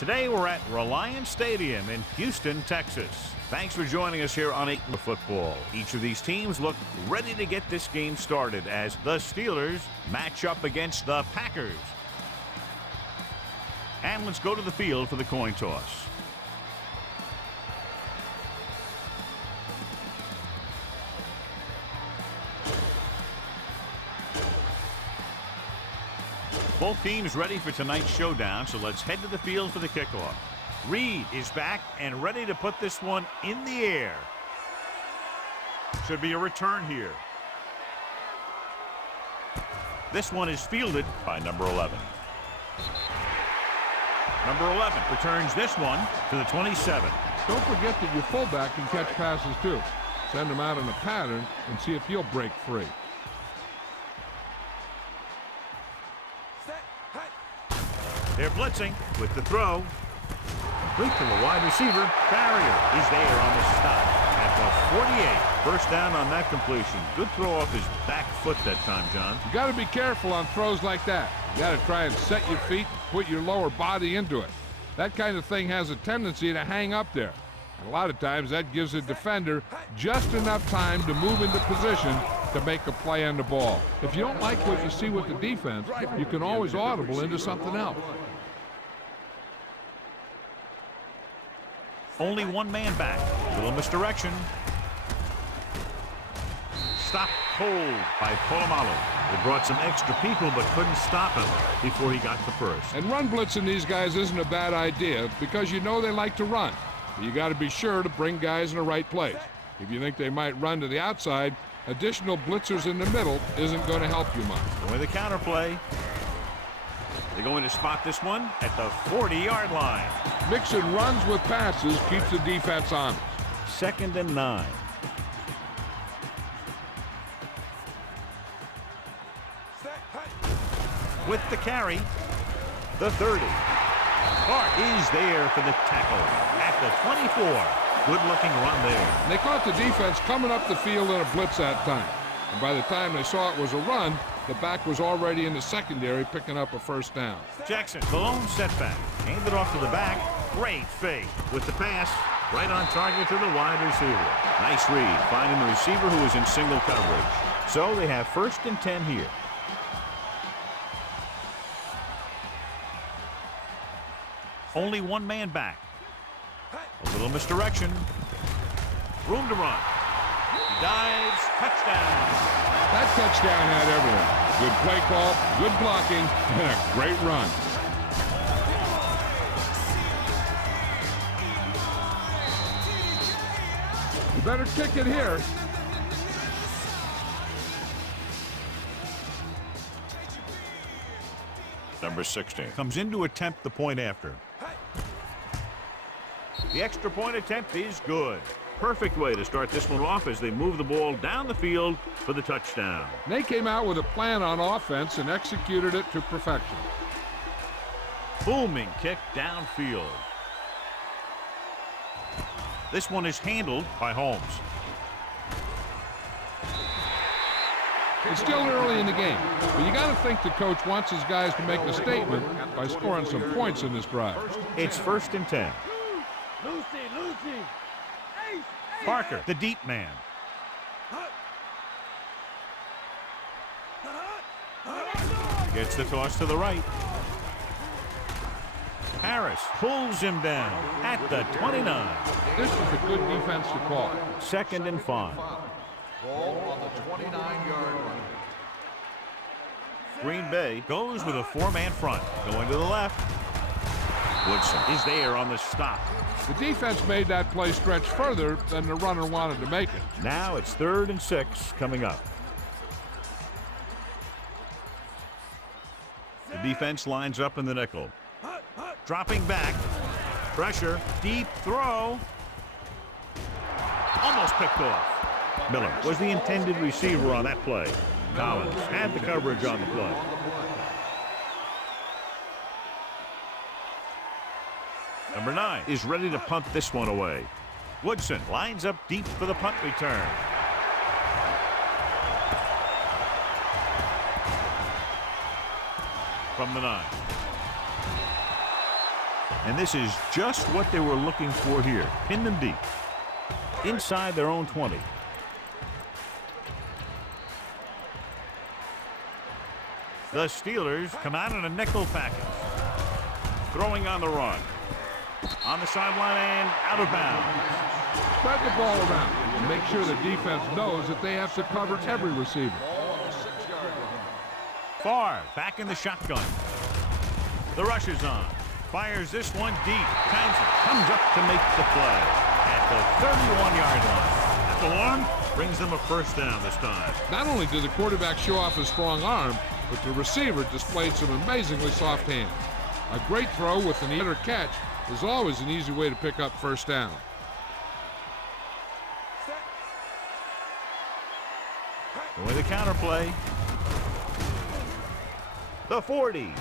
Today we're at Reliance Stadium in Houston, Texas. Thanks for joining us here on Football. Each of these teams look ready to get this game started as the Steelers match up against the Packers. And let's go to the field for the coin toss. Both teams ready for tonight's showdown, so let's head to the field for the kickoff. Reed is back and ready to put this one in the air. Should be a return here. This one is fielded by number 11. Number 11 returns this one to the 27. Don't forget that your fullback can catch passes too. Send him out in a pattern and see if he'll break free. They're blitzing with the throw. Complete to the wide receiver. Barrier is there on the stop at the 48. First down on that completion. Good throw off his back foot that time, John. You got to be careful on throws like that. You got to try and set your feet, put your lower body into it. That kind of thing has a tendency to hang up there. And a lot of times that gives a defender just enough time to move into position to make a play on the ball. If you don't like what you see with the defense, you can always audible into something else. Only one man back. Little misdirection. Stopped cold by Polamalu. They brought some extra people but couldn't stop him before he got the first. And run blitzing these guys isn't a bad idea because you know they like to run. You got to be sure to bring guys in the right place. If you think they might run to the outside, additional blitzers in the middle isn't going to help you much. Going the counter play. They're going to spot this one at the 40-yard line. Mixing runs with passes keeps the defense honest. 2nd and 9. With the carry, the 30. Clark is there for the tackle at the 24. Good-looking run there. And they caught the defense coming up the field in a blitz that time. And by the time they saw it was a run, the back was already in the secondary picking up a first down. Jackson, the lone setback. Handed off to the back. Great fake with the pass. Right on target to the wide receiver. Nice read, finding the receiver who is in single coverage. So they have 1st and 10 here. Only one man back. A little misdirection. Room to run. He dives. Touchdown. That touchdown had everything. Good play call, good blocking, and a great run. You better kick it here. Number 16 comes in to attempt the point after. The extra point attempt is good. Perfect way to start this one off as they move the ball down the field for the touchdown. They came out with a plan on offense and executed it to perfection. Booming kick downfield. This one is handled by Holmes. It's still early in the game, but you got to think the coach wants his guys to make a statement by scoring some points in this drive. It's 1st and 10. Parker, the deep man. Gets the toss to the right. Harris pulls him down at the 29. This is a good defense to call. 2nd and 5. Ball on the 29-yard line. Green Bay goes with a 4-man front. Going to the left. Woodson is there on the stop. The defense made that play stretch further than the runner wanted to make it. Now it's 3rd and 6 coming up. The defense lines up in the nickel. Dropping back. Pressure. Deep throw. Almost picked off. Miller was the intended receiver on that play. Collins had the coverage on the play. Number 9 is ready to punt this one away. Woodson lines up deep for the punt return. From the 9. And this is just what they were looking for here. Pin them deep. Inside their own 20. The Steelers come out in a nickel package. Throwing on the run. On the sideline and out of bounds. Spread the ball around and make sure the defense knows that they have to cover every receiver. Favre back in the shotgun. The rush is on. Fires this one deep. Townsend comes up to make the play at the 31-yard line. That's a long. Brings them a first down this time. Not only did the quarterback show off his strong arm, but the receiver displayed some amazingly soft hands. A great throw with an either catch is always an easy way to pick up first down. With a counterplay. The 40,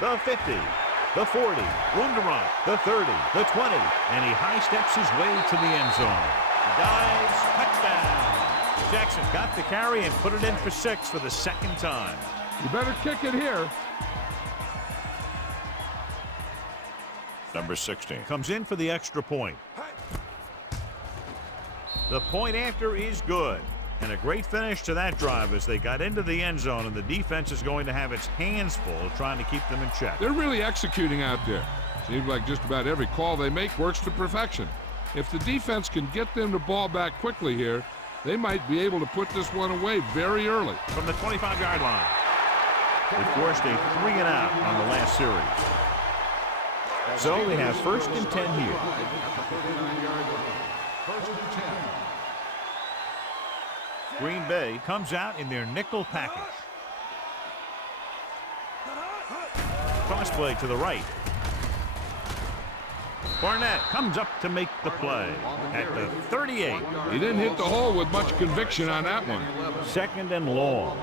the 50, the 40, room to run, the 30, the 20, and he high steps his way to the end zone. Dives, touchdown. Jackson got the carry and put it in for 6 for the second time. You better kick it here. Number 16 comes in for the extra point. The point after is good. And a great finish to that drive as they got into the end zone, and the defense is going to have its hands full trying to keep them in check. They're really executing out there. Seems like just about every call they make works to perfection. If the defense can get them the ball back quickly here, they might be able to put this one away very early. From the 25-yard line. They forced a 3-and-out on the last series. So they have first and 10 here. First and 10. Green Bay comes out in their nickel package. Crossplay to the right. Barnett comes up to make the play at the 38. He didn't hit the hole with much conviction on that one. Second and long.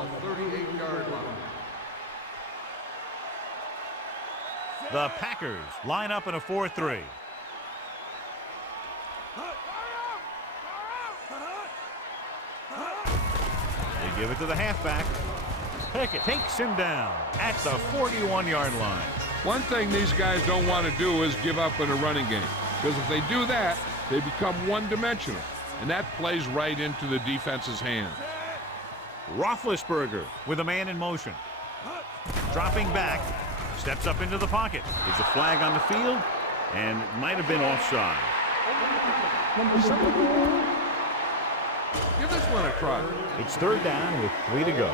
The Packers line up in a 4-3. They give it to the halfback. Pickett takes him down at the 41-yard line. One thing these guys don't want to do is give up in a running game, because if they do that, they become one-dimensional, and that plays right into the defense's hands. Roethlisberger with a man in motion. Dropping back, steps up into the pocket. There's a flag on the field, and it might have been offside. Give this one a try. It's third down with 3 to go.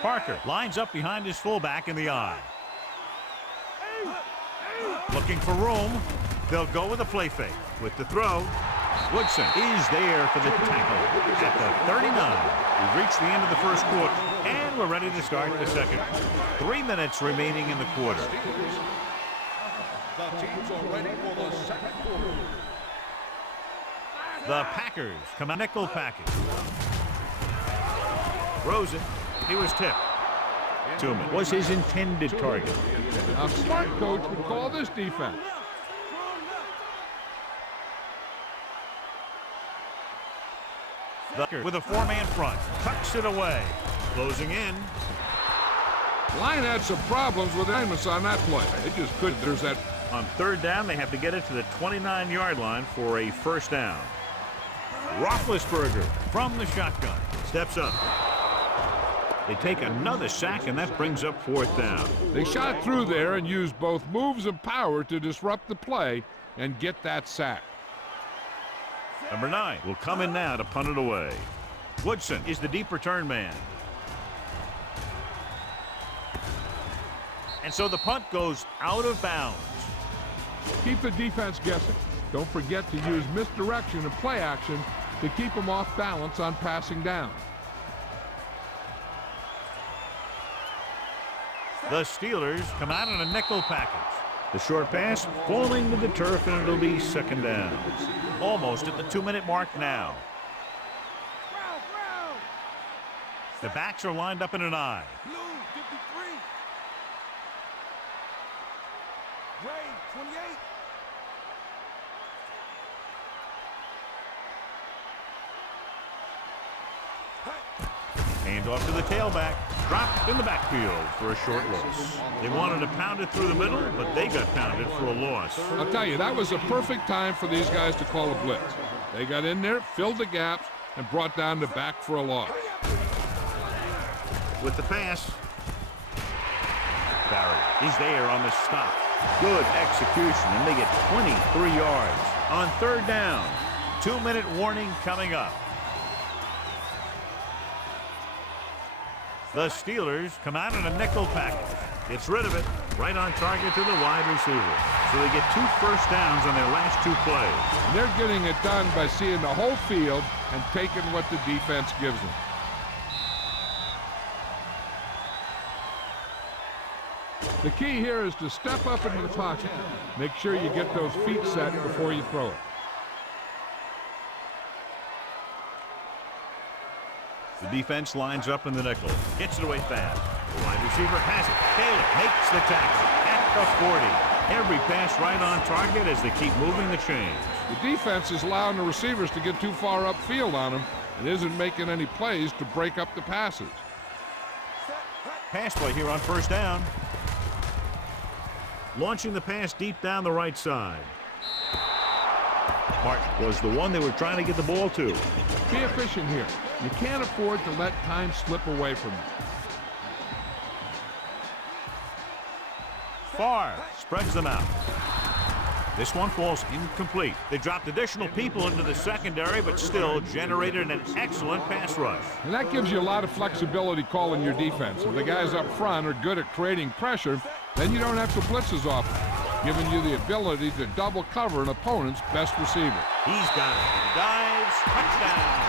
Parker lines up behind his fullback in the I. Looking for room. They'll go with a play fake. With the throw, Woodson is there for the tackle at the 39. We've reached the end of the first quarter, and we're ready to start the second. 3 minutes remaining in the quarter. The teams are ready for the second quarter. The Packers come out nickel package. Rosen, he was tipped. Tillman was his intended target. A smart coach would call this defense. With a 4-man front, tucks it away. Closing in. Line had some problems with Amos on that play. They just couldn't. There's that. On third down, they have to get it to the 29-yard line for a first down. Roethlisberger from the shotgun steps up. They take another sack, and that brings up fourth down. They shot through there and used both moves and power to disrupt the play and get that sack. Number 9 will come in now to punt it away. Woodson is the deep return man. And so the punt goes out of bounds. Keep the defense guessing. Don't forget to use misdirection and play action to keep them off balance on passing down. The Steelers come out in a nickel package. The short pass falling to the turf, and it'll be second down. Almost at the 2-minute mark now. The backs are lined up in an I. Blue, 53. Gray, 28. Hand off to the tailback. Dropped in the backfield for a short loss. They wanted to pound it through the middle, but they got pounded for a loss. I'll tell you, that was a perfect time for these guys to call a blitz. They got in there, filled the gaps, and brought down the back for a loss. With the pass, Barry is there on the stop. Good execution, and they get 23 yards. On third down, 2-minute warning coming up. The Steelers come out in a nickel package. Gets rid of it, right on target to the wide receiver. So they get 2 first downs on their last 2 plays. And they're getting it done by seeing the whole field and taking what the defense gives them. The key here is to step up into the pocket. Make sure you get those feet set before you throw it. The defense lines up in the nickel. Gets it away fast. The wide receiver has it. Taylor makes the tackle at the 40. Every pass right on target as they keep moving the chains. The defense is allowing the receivers to get too far upfield on them and isn't making any plays to break up the passes. Pass play here on first down. Launching the pass deep down the right side. Martin was the one they were trying to get the ball to. Be efficient here. You can't afford to let time slip away from you. Farr spreads them out. This one falls incomplete. They dropped additional people into the secondary, but still generated an excellent pass rush. And that gives you a lot of flexibility calling your defense. If the guys up front are good at creating pressure, then you don't have to blitz as often, giving you the ability to double cover an opponent's best receiver. He's got it. Dives. Touchdown.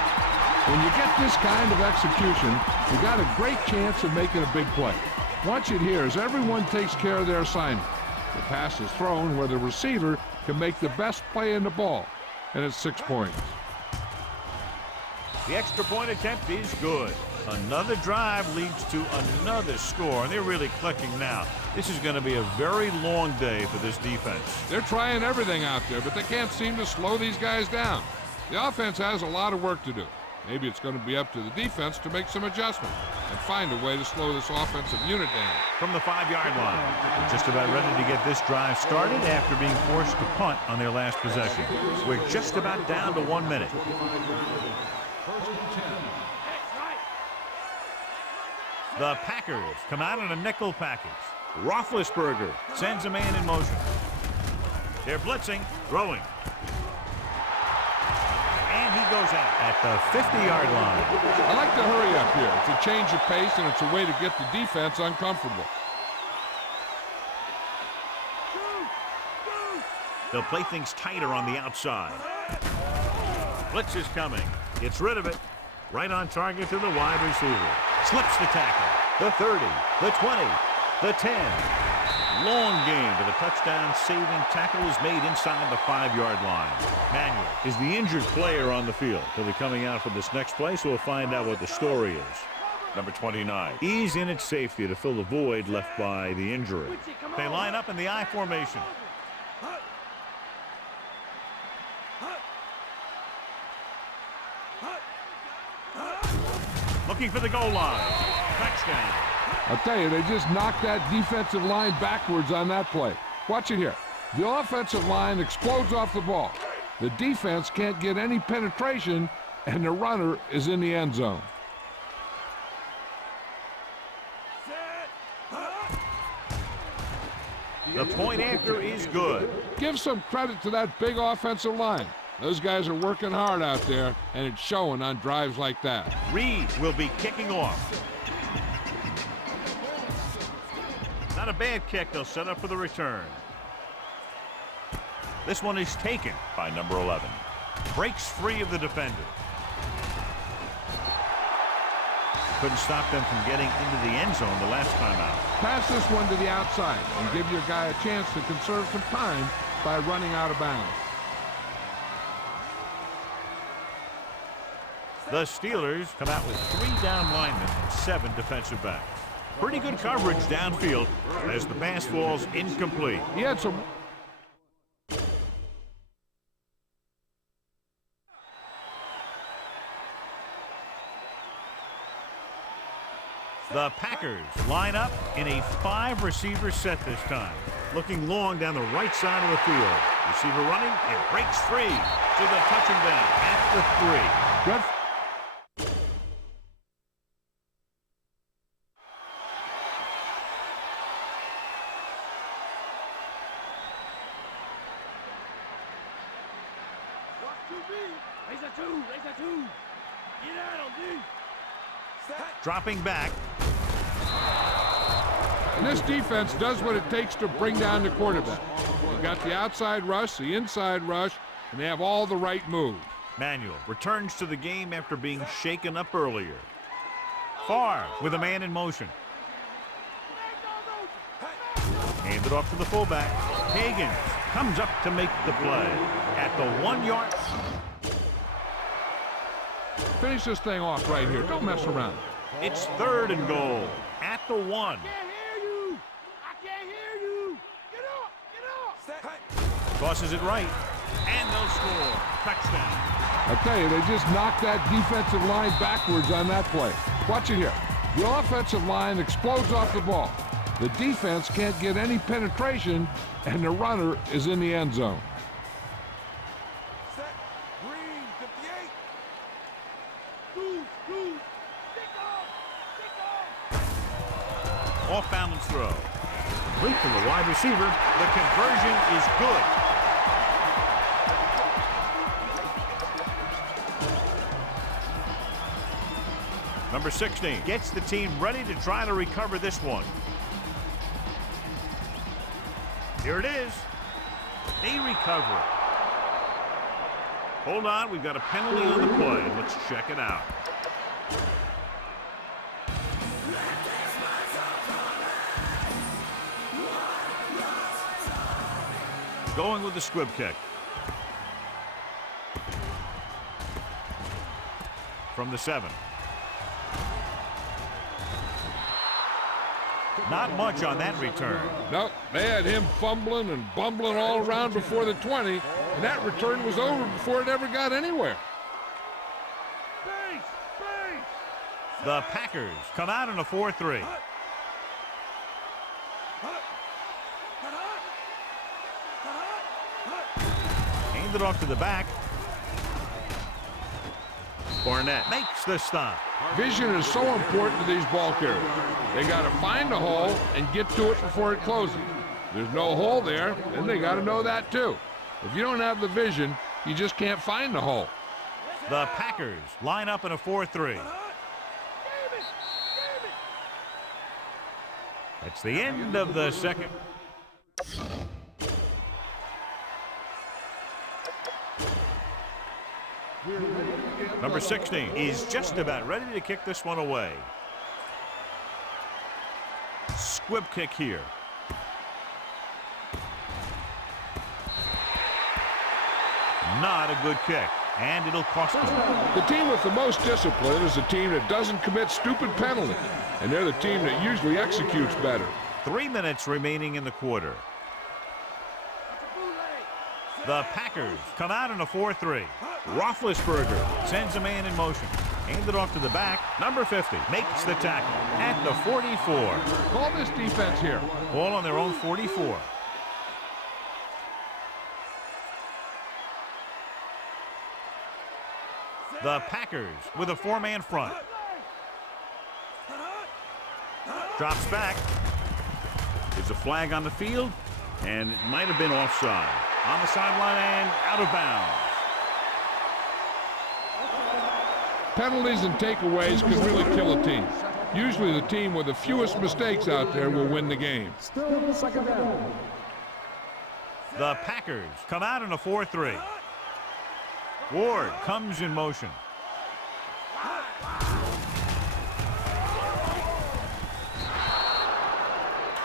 When you get this kind of execution, you got a great chance of making a big play. Watch it here as everyone takes care of their assignment. The pass is thrown where the receiver can make the best play in the ball, and it's 6 points. The extra point attempt is good. Another drive leads to another score, and they're really clicking now. This is going to be a very long day for this defense. They're trying everything out there, but they can't seem to slow these guys down. The offense has a lot of work to do. Maybe it's going to be up to the defense to make some adjustments and find a way to slow this offensive unit down. From the 5-yard line, they're just about ready to get this drive started after being forced to punt on their last possession. We're just about down to 1 minute. The Packers come out in a nickel package. Roethlisberger sends a man in motion. They're blitzing, throwing. And he goes out at the 50-yard line. I like to hurry up here. It's a change of pace, and it's a way to get the defense uncomfortable. They'll play things tighter on the outside. Blitz is coming. Gets rid of it. Right on target to the wide receiver. Slips the tackle. The 30, the 20, the 10. Long gain, but a touchdown-saving tackle is made inside the 5-yard line. Manuel is the injured player on the field. He'll be coming out for this next play, so we'll find out what the story is. Number 29. He's in at safety to fill the void left by the injury. They line up in the I formation. Looking for the goal line. Touchdown. I'll tell you, they just knocked that defensive line backwards on that play. Watch it here. The offensive line explodes off the ball. The defense can't get any penetration, and the runner is in the end zone. The point after is good. Give some credit to that big offensive line. Those guys are working hard out there, and it's showing on drives like that. Reed will be kicking off. Not a bad kick. They'll set up for the return. This one is taken by number 11. Breaks free of the defender. Couldn't stop them from getting into the end zone the last time out. Pass this one to the outside and give your guy a chance to conserve some time by running out of bounds. The Steelers come out with 3 down linemen and 7 defensive backs. Pretty good coverage downfield as the pass falls incomplete. He had some... The Packers line up in a 5-receiver set this time. Looking long down the right side of the field. Receiver running and breaks free to the touching down at the 3. Good. Dropping back. And this defense does what it takes to bring down the quarterback. They've got the outside rush, the inside rush, and they have all the right moves. Manuel returns to the game after being shaken up earlier. Farr with a man in motion. Handed off to the fullback. Higgins comes up to make the play at the 1-yard. Finish this thing off right here. Don't mess around. It's 3rd and goal at the 1. Tosses it right, and they'll score. Touchdown. I tell you, they just knocked that defensive line backwards on that play. Watch it here. The offensive line explodes off the ball. The defense can't get any penetration, and the runner is in the end zone. Set. Green, 58. Goose. Kick off. Off balance throw. Complete to the wide receiver. The conversion is good. Number 16 gets the team ready to try to recover this one. Here it is. They recover it. Hold on, we've got a penalty on the play. Let's check it out. Going with the squib kick. From the 7. Not much on that return. Nope, they had him fumbling and bumbling all around before the 20, and that return was over before it ever got anywhere. The Packers come out in a 4-3. Handed off to the back. Barnett makes the stop. Vision is so important to these ball carriers. They got to find a hole and get to it before it closes. There's no hole there, and they got to know that too. If you don't have the vision, you just can't find the hole. The Packers line up in a 4-3. That's the end of the second. Number 16 is just about ready to kick this one away. Squib kick here. Not a good kick, and it'll cost them. The team with the most discipline is the team that doesn't commit stupid penalties, and they're the team that usually executes better. 3 minutes remaining in the quarter. The Packers come out in a 4-3. Roethlisberger sends a man in motion. Handed off to the back. Number 50 makes the tackle at the 44. Call this defense here. Ball on their own 44. The Packers with a 4-man front. Drops back. There's a flag on the field, and it might have been offside. On the sideline and out of bounds. Penalties and takeaways can really kill a team. Usually the team with the fewest mistakes out there will win the game. Still second down. The Packers come out in a 4-3. Ward comes in motion.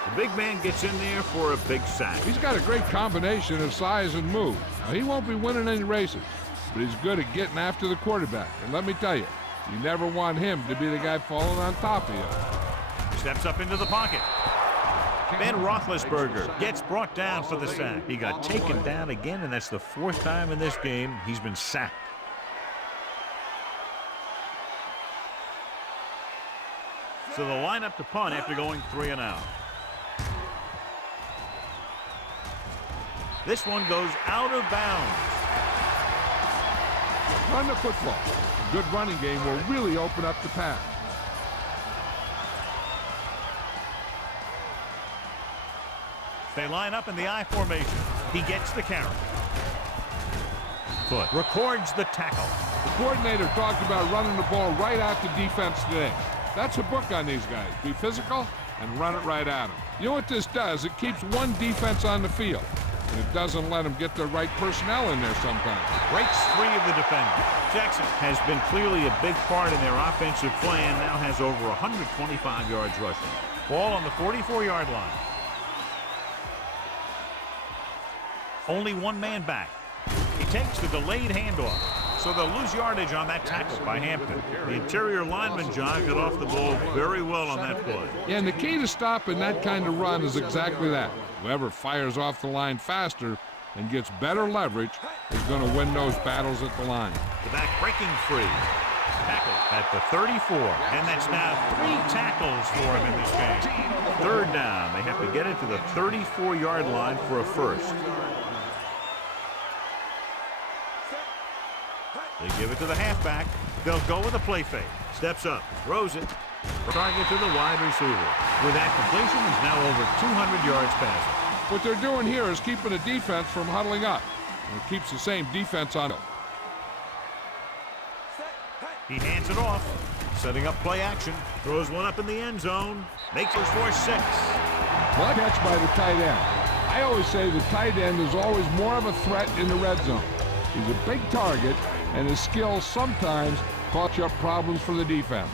The big man gets in there for a big sack. He's got a great combination of size and move. Now, he won't be winning any races, but he's good at getting after the quarterback. And let me tell you, you never want him to be the guy falling on top of you. Steps up into the pocket. Ben Roethlisberger gets brought down for the sack. He got taken down again, and that's the 4th time in this game he's been sacked. So they'll line up to punt after going 3 and out. This one goes out of bounds. Run the football. A good running game will really open up the pass. They line up in the I formation. He gets the carry. Foot records the tackle. The coordinator talked about running the ball right out to defense today. That's a book on these guys. Be physical and run it right at them. You know what this does? It keeps one defense on the field, and it doesn't let them get the right personnel in there sometimes. Breaks free of the defender. Jackson has been clearly a big part in their offensive plan. Now has over 125 yards rushing. Ball on the 44-yard line. Only one man back. He takes the delayed handoff. So they'll lose yardage on that tackle by Hampton. The interior lineman, John, got off the ball very well on that play. Yeah, and the key to stopping that kind of run is exactly that. Whoever fires off the line faster and gets better leverage is going to win those battles at the line. The back breaking free. Tackle at the 34. And that's now 3 tackles for him in this game. 3rd down. They have to get it to the 34-yard line for a first. They give it to the halfback. They'll go with a play fake. Steps up, throws it. Target to the wide receiver. With that completion, he's now over 200 yards passing. What they're doing here is keeping the defense from huddling up. And it keeps the same defense on it. He hands it off. Setting up play action. Throws one up in the end zone. Makes it for 6. Well, catch by the tight end. I always say the tight end is always more of a threat in the red zone. He's a big target, and his skills sometimes cause up problems for the defense.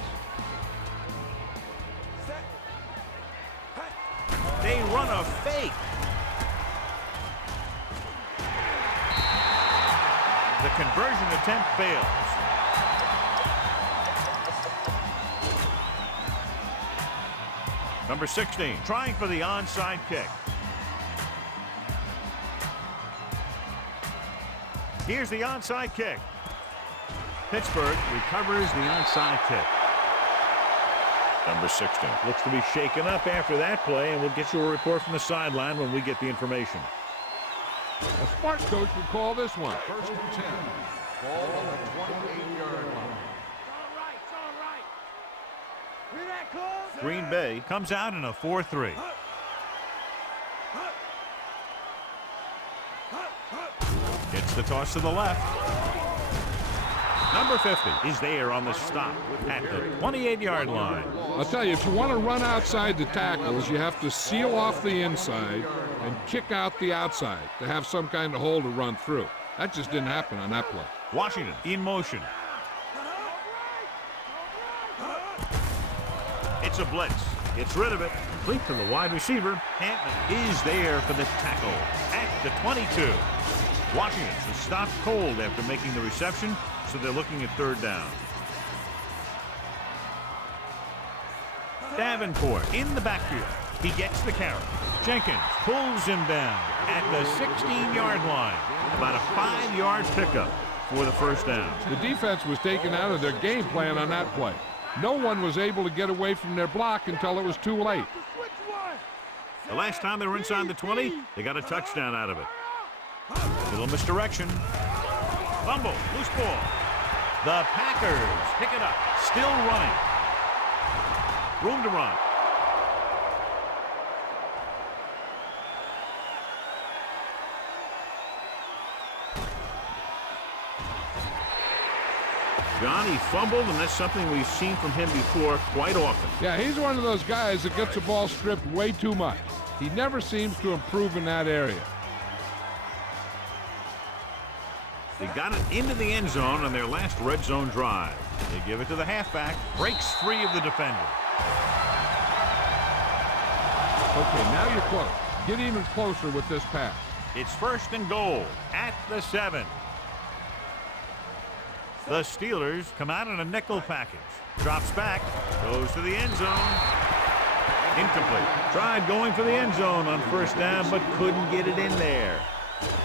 They run a fake. The conversion attempt fails. Number 16, trying for the onside kick. Here's the onside kick. Pittsburgh recovers the onside kick. Number 16 looks to be shaken up after that play, and we'll get you a report from the sideline when we get the information. A smart coach would call this one. 1st and 10. Ball on the 28-yard line. Green Bay comes out in a 4-3. Gets the toss to the left. Number 50 is there on the stop at the 28-yard line. I'll tell you, if you want to run outside the tackles, you have to seal off the inside and kick out the outside to have some kind of hole to run through. That just didn't happen on that play. Washington in motion. It's a blitz. Gets rid of it. Complete to the wide receiver. Hampton is there for the tackle at the 22. Washington is stopped cold after making the reception, so they're looking at 3rd down. Davenport in the backfield. He gets the carry. Jenkins pulls him down at the 16-yard line. About a 5-yard pickup for the 1st down. The defense was taken out of their game plan on that play. No one was able to get away from their block until it was too late. The last time they were inside the 20, they got a touchdown out of it. Little misdirection. Fumble, loose ball. The Packers pick it up, still running. Room to run. John, he fumbled, and that's something we've seen from him before quite often. Yeah, he's one of those guys that gets the ball stripped way too much. He never seems to improve in that area. They got it into the end zone on their last red zone drive. They give it to the halfback. Breaks free of the defender. Okay, now you're close. Get even closer with this pass. It's 1st and goal at the 7. The Steelers come out in a nickel package. Drops back. Goes to the end zone. Incomplete. Tried going for the end zone on 1st down, but couldn't get it in there.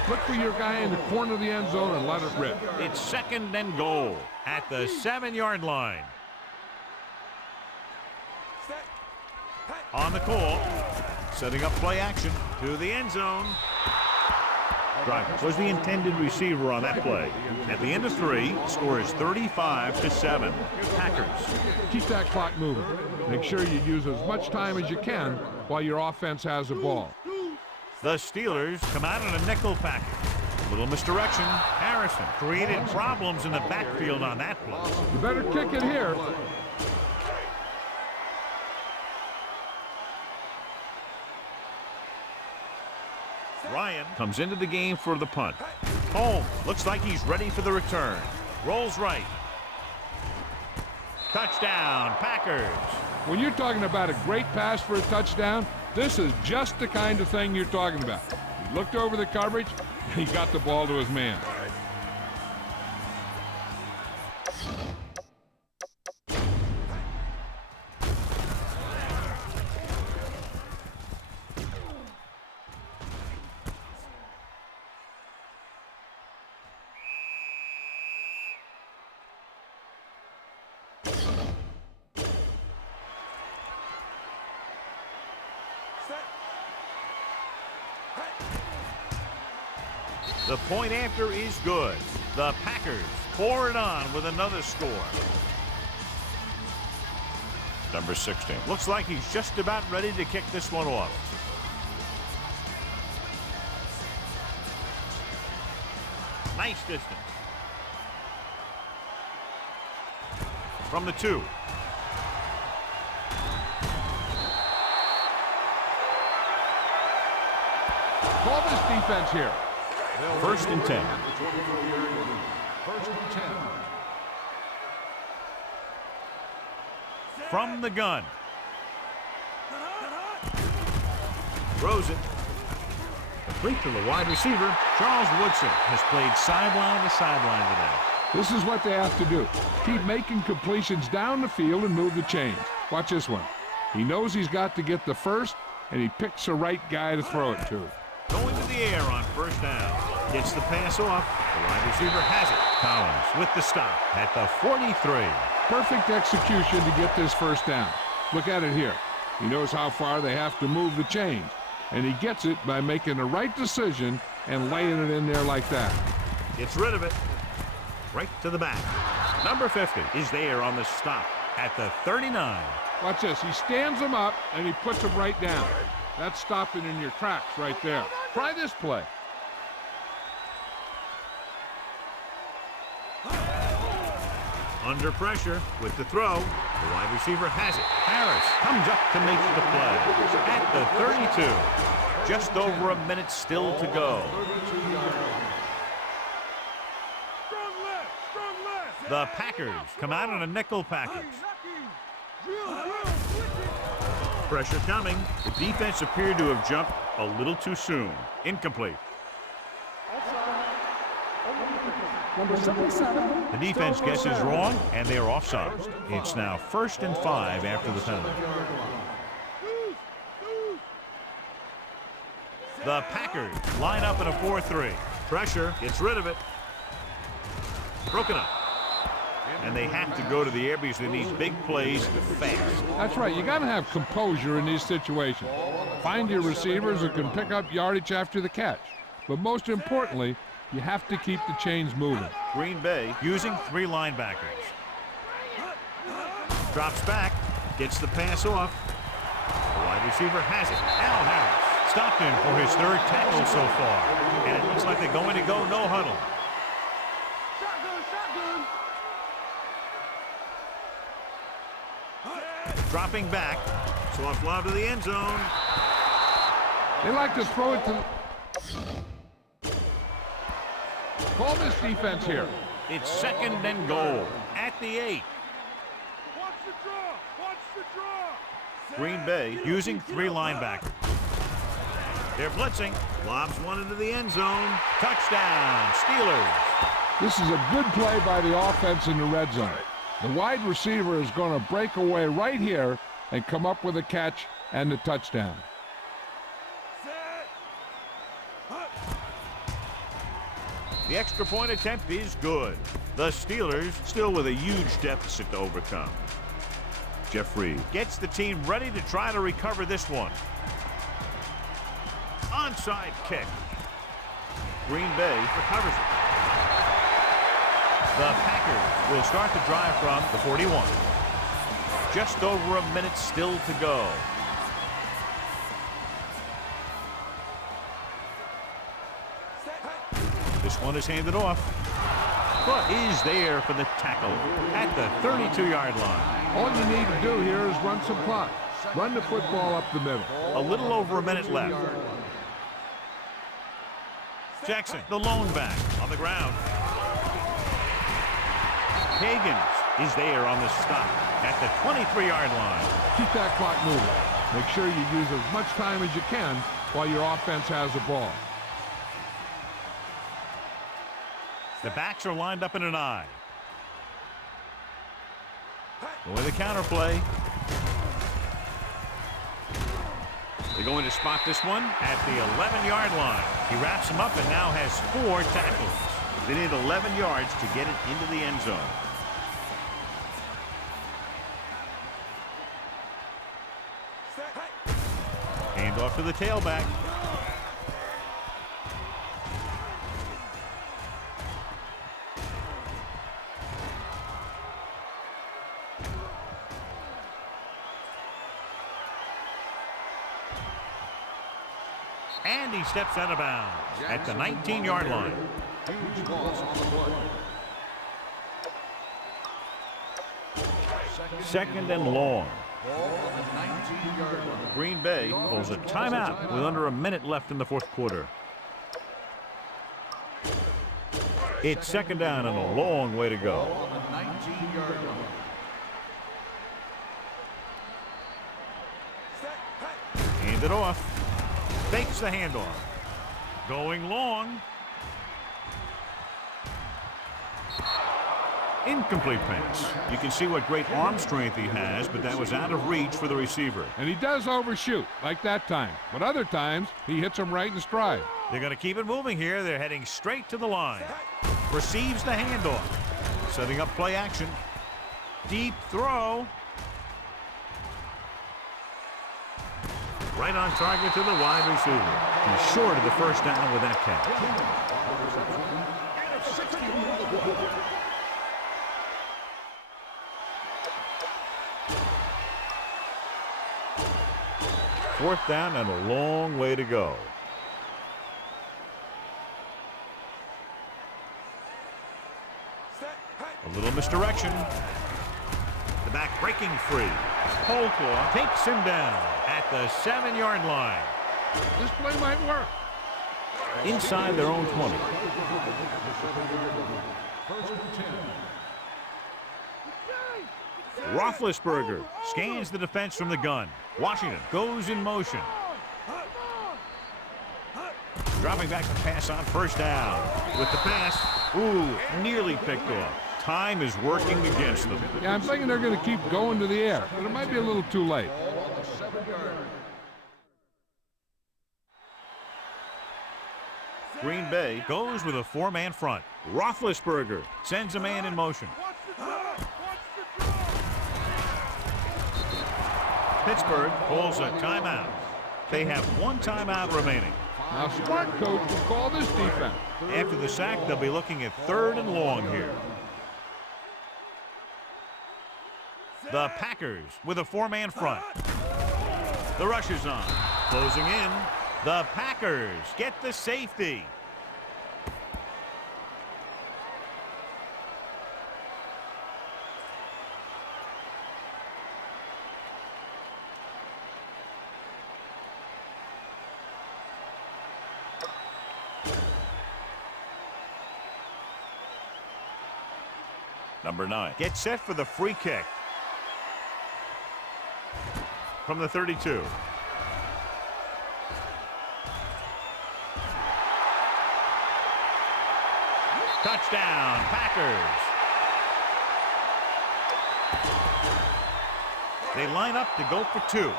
Look for your guy in the corner of the end zone and let it rip. It's 2nd and goal at the 7-yard line. On the call, setting up play action to the end zone. Driver was the intended receiver on that play. At the end of 3, the score is 35-7. Packers. Keep that clock moving. Make sure you use as much time as you can while your offense has the ball. The Steelers come out in a nickel package. Little misdirection. Harrison created problems in the backfield on that play. You better kick it here. Ryan comes into the game for the punt. Holmes looks like he's ready for the return. Rolls right. Touchdown, Packers. When you're talking about a great pass for a touchdown, this is just the kind of thing you're talking about. He looked over the coverage, and he got the ball to his man. The point after is good. The Packers pour it on with another score. Number 16. Looks like he's just about ready to kick this one off. Nice distance. From the 2. Call this defense here. First and 10. First and 10. From the gun. Throws it. Complete to the wide receiver. Charles Woodson has played sideline to sideline today. This is what they have to do. Keep making completions down the field and move the chains. Watch this one. He knows he's got to get the first, and he picks the right guy to throw it to. Going to the air on first down. Gets the pass off. The wide receiver has it. Collins with the stop at the 43. Perfect execution to get this first down. Look at it here. He knows how far they have to move the chains, and he gets it by making the right decision and laying it in there like that. Gets rid of it. Right to the back. Number 50 is there on the stop at the 39. Watch this. He stands them up, and he puts them right down. That's stopping in your tracks right there. Try this play. Under pressure with the throw. The wide receiver has it. Harris comes up to make the play at the 32. Just over a minute still to go. The Packers come out in a nickel package. Pressure coming. The defense appeared to have jumped a little too soon. Incomplete. The defense guesses wrong, and they are offside. It's now 1st and 5 after the penalty. The Packers line up in a 4-3. Pressure gets rid of it. Broken up. And they have to go to the air because they need big plays fast. That's right. You got to have composure in these situations. Find your receivers who can pick up yardage after the catch. But most importantly, you have to keep the chains moving. Green Bay using 3 linebackers. Drops back, gets the pass off. The wide receiver has it. Al Harris stopped him for his 3rd tackle so far. And it looks like they're going to go no huddle. Dropping back, so off lob to the end zone. They like to throw it to... Call this defense here. It's 2nd and goal at the 8. Watch the draw! Watch the draw! Green Bay using 3 linebackers. They're blitzing. Lobs one into the end zone. Touchdown, Steelers. This is a good play by the offense in the red zone. The wide receiver is going to break away right here and come up with a catch and the touchdown. The extra point attempt is good. The Steelers still with a huge deficit to overcome. Jeffrey gets the team ready to try to recover this one. Onside kick. Green Bay recovers it. The Packers will start the drive from the 41. Just over a minute still to go. This one is handed off. But is there for the tackle at the 32-yard line. All you need to do here is run some clock. Run the football up the middle. A little over a minute left. Jackson, the lone back, on the ground. Higgins is there on the stop at the 23-yard line. Keep that clock moving. Make sure you use as much time as you can while your offense has the ball. The backs are lined up in an I. With a counter play. They're going to spot this one at the 11-yard line. He wraps him up and now has 4 tackles. They need 11 yards to get it into the end zone. Hand off to the tailback. And he steps out of bounds at the 19-yard line. Huge loss on the play. Second and long. Ball on the 19-yard line. Green Bay pulls a timeout with under a minute left in the fourth quarter. It's second down and a long way to go. Ball on the 19-yard line. Hand it off. Fakes the handoff. Going long. Incomplete pass. You can see what great arm strength he has, but that was out of reach for the receiver. And he does overshoot, like that time. But other times, he hits him right in stride. They're going to keep it moving here. They're heading straight to the line. Receives the handoff. Setting up play action. Deep throw. Right on target to the wide receiver. He's short of the first down with that catch. Fourth down and a long way to go. A little misdirection. The back breaking free. Holclaw takes him down at the 7-yard line. This play might work. Inside their own 20. Roethlisberger scans the defense from the gun. Washington goes in motion. Dropping back to pass on first down. With the pass, nearly picked off. Time is working against them. Yeah, I'm thinking they're going to keep going to the air, but it might be a little too late. Ball on the 7-yard. Green Bay goes with a 4-man front. Roethlisberger sends a man in motion. Watch the draw! Watch the draw! Pittsburgh pulls a timeout. They have 1 timeout remaining. Now, smart coach will call this defense. After the sack, they'll be looking at 3rd and long here. The Packers with a 4-man front. The rush is on. Closing in. The Packers get the safety. Number 9 gets set for the free kick. From the 32. Touchdown, Packers. They line up to go for 2.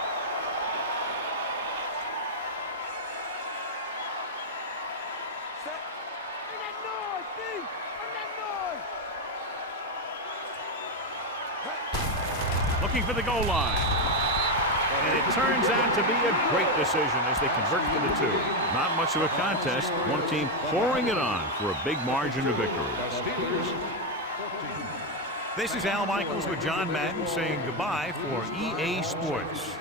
Looking looking for the goal line. And it turns out to be a great decision as they convert to the two. Not much of a contest. One team pouring it on for a big margin of victory. This is Al Michaels with John Madden saying goodbye for EA Sports.